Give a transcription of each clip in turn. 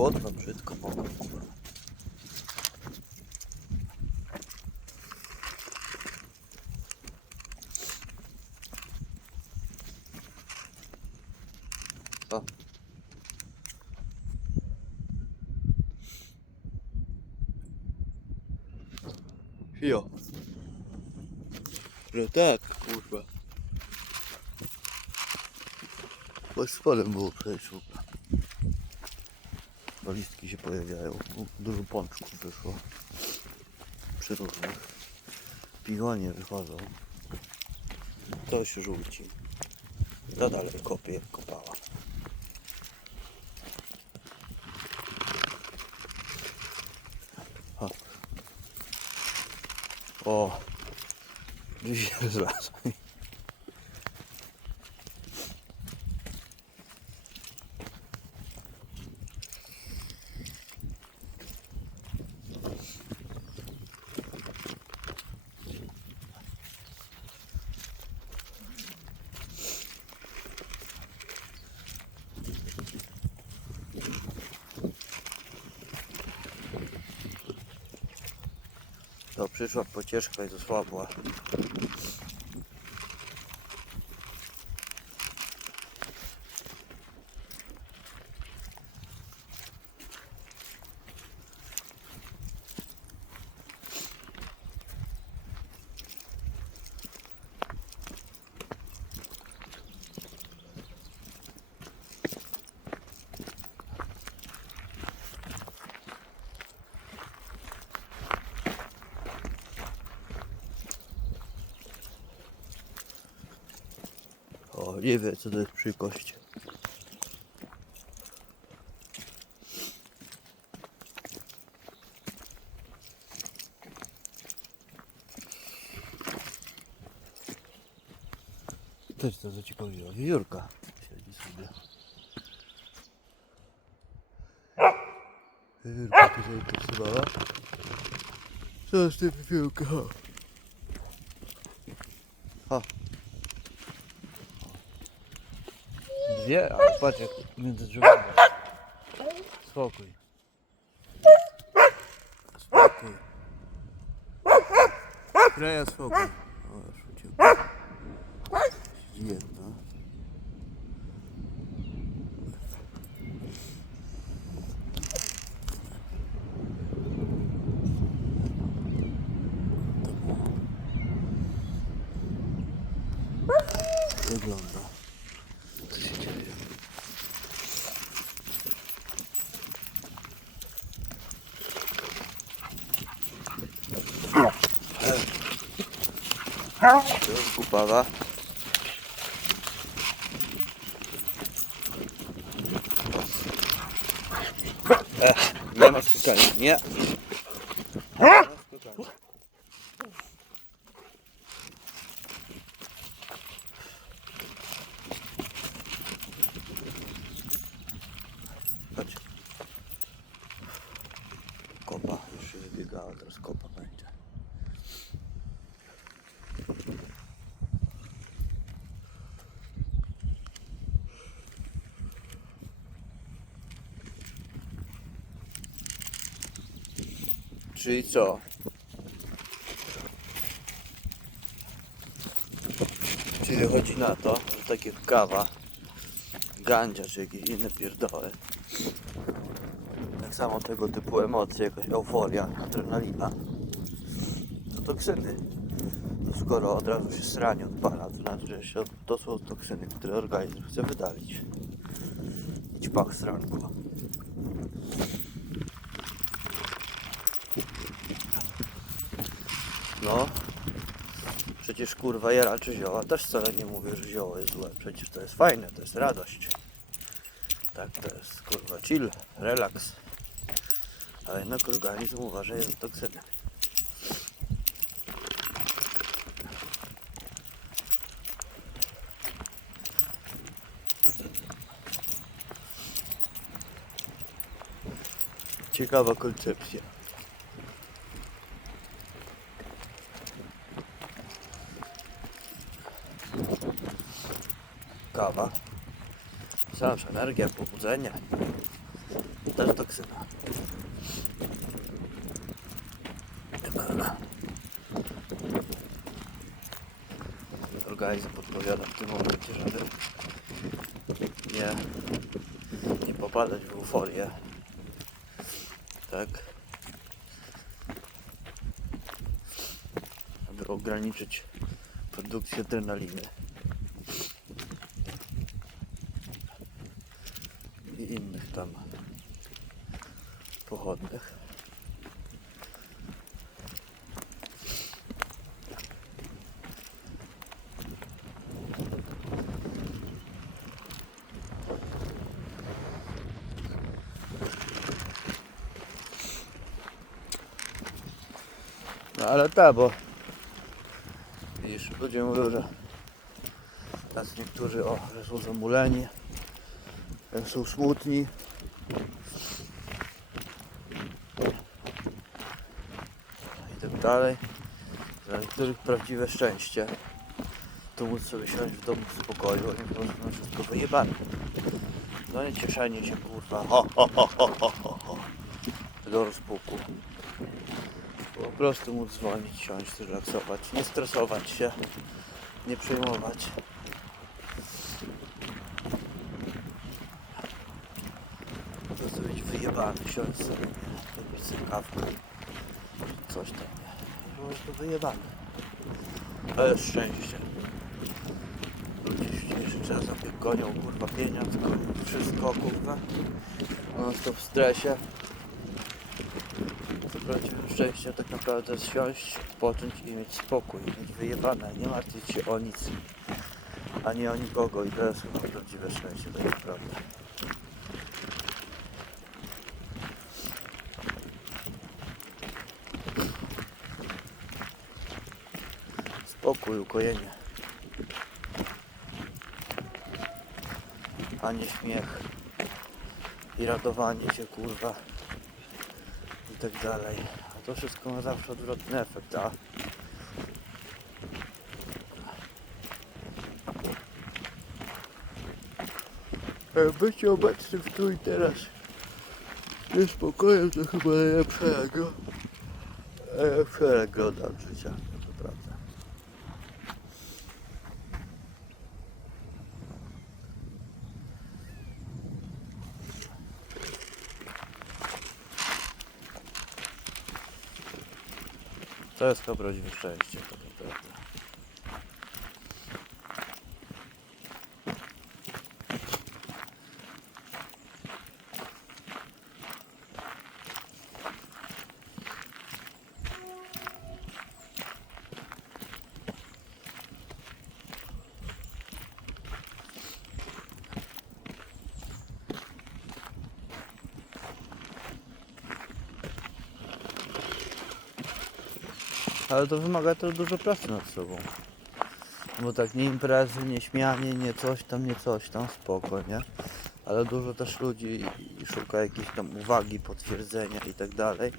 Спекотно, бrzydko mogło. Co? Jo. No tak, kurwa. Pod spodem było przecież listki się pojawiają. Dużo pączków wyszło. Przy różnych. Pigonie wychodzą. To się żółci. To dalej kopie jak kopała. O. Gdzieś się zlazł. To przyszła pocieszka i zasłabła. O, nie wie co to jest przyjkość. Też to zaciekawiło. Wiewiórka siedzi sobie. Wiewiórka tu zainteresowała. Co z tym? Ha. Dwie, ale patrz jak między drzewami. Spokój. Spokój. Kraja spokój. O, już uciekł. Jedna. Wygląda. Co się dzieje? Kupawa. Ech, nie ma skakania, nie. Nie. Kopa, już się wybiegała, teraz kopa będzie. Czyli co? Czyli chodzi na to, że tak jak kawa, gandzia czy jakieś inne pierdoły, tak samo tego typu emocje, jakaś euforia, adrenalina, to toksyny. Skoro od razu się sranie odpala, to znaczy, że się, to są toksyny, które organizm chce wydalić. Idź pach sranku. No, przecież kurwa jara czy zioła też wcale nie mówię, że zioło jest złe. Przecież to jest fajne, to jest radość. Tak, to jest kurwa chill, relaks. Ale jednak organizm uważa, że jest toksyny. Ciekawa koncepcja. Kawa. Zawsze energia, pobudzenie. Też toksyna. Organizm podpowiada w tym momencie, żeby nie, nie popadać w euforię. Tak. Aby ograniczyć produkcję adrenaliny. I innych tam pochodnych. No ale tak, bo widzisz, ludzie mówią, że tacy niektórzy o, że są zamuleni, że są smutni. I tak dalej. Dla niektórych prawdziwe szczęście to móc sobie siąść w domu w spokoju, a nie po prostu na wszystko wyjebane. No nie cieszenie się kurwa, ho, ho, ho, ho, ho, ho. do rozpuku. Po prostu móc dzwonić, siąść, zrelaksować, nie stresować się, nie przejmować. Po prostu być wyjebany, siąść sobie, wypić sobie kawkę, coś tam? Po prostu wyjebany. To jest szczęście. Ludzie w dzisiejszym czasach gonią, kurwa, pieniądz, gonią wszystko, kurwa. Non stop w stresie. Prawdziwym szczęściem tak naprawdę siąść, odpocząć i mieć spokój, mieć wyjebane, nie martwić się o nic, ani o nikogo i to jest chyba prawdziwe szczęście tak naprawdę. Spokój, ukojenie. A nie śmiech i radowanie się kurwa tak dalej. A to wszystko ma zawsze odwrotny efekt, a bycie obecnym tu i teraz ze spokojem to chyba najlepszego najlepszego od życia, to prawda. To jest chyba prawdziwe szczęście, to naprawdę. Ale to wymaga też dużo pracy nad sobą. Bo tak nie imprezy, nie śmianie, nie coś tam, nie coś tam, spoko, nie? Ale dużo też ludzi szuka jakiejś tam uwagi, potwierdzenia i tak dalej.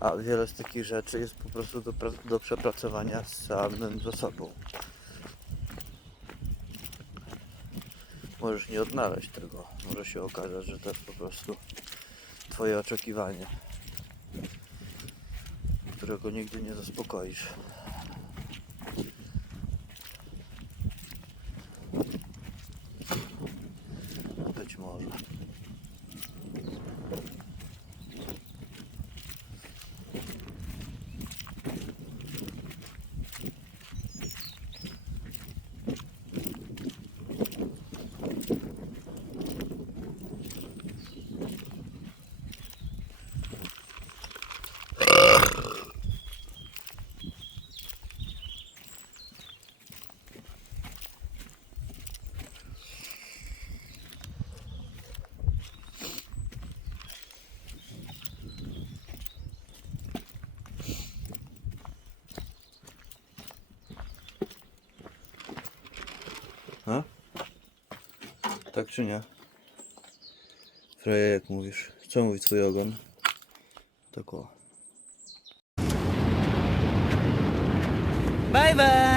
A wiele z takich rzeczy jest po prostu do, do przepracowania z samym ze sobą. Możesz nie odnaleźć tego. Może się okazać, że to jest po prostu Twoje oczekiwanie którego nigdy nie zaspokoisz. Być może. A? Tak czy nie? Freja, jak mówisz? Co mówi twój ogon? Tak o. Bye bye!